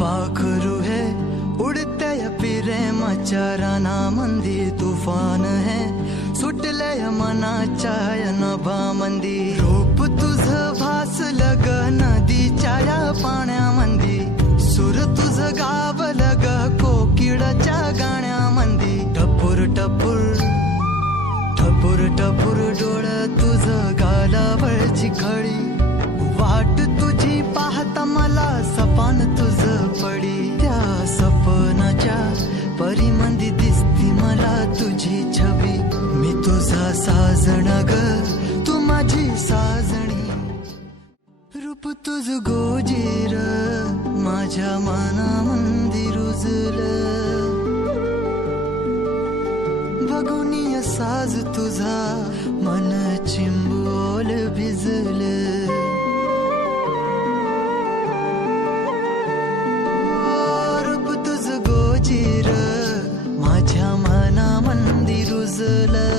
पाखरू है उडते प्रेमाच्या रानामंदी तुफान है सुटले मनाच्या नभामंदी रूप तुझ भासलं ग नदीच्या या पाण्यामंदी सुर तुझ गावलं ग कोकिळाच्या गाण्यामंदी टपूर टपूर टपूर टपूर डोळं तुझ गालावरची खळी वाट तुझी पाहता मला सपान तुझ पडी त्या सपनाच्या परिमंदी दिसती मला तुझी छवी मी तुझा साजण ग तू माझी साजणी रूप तुझ गोजीर माझ्या मनामंदी रुजलं बघुनिय साज तुझा मन चिंबोल भिजलं माझ्या मनामंदी रुजलं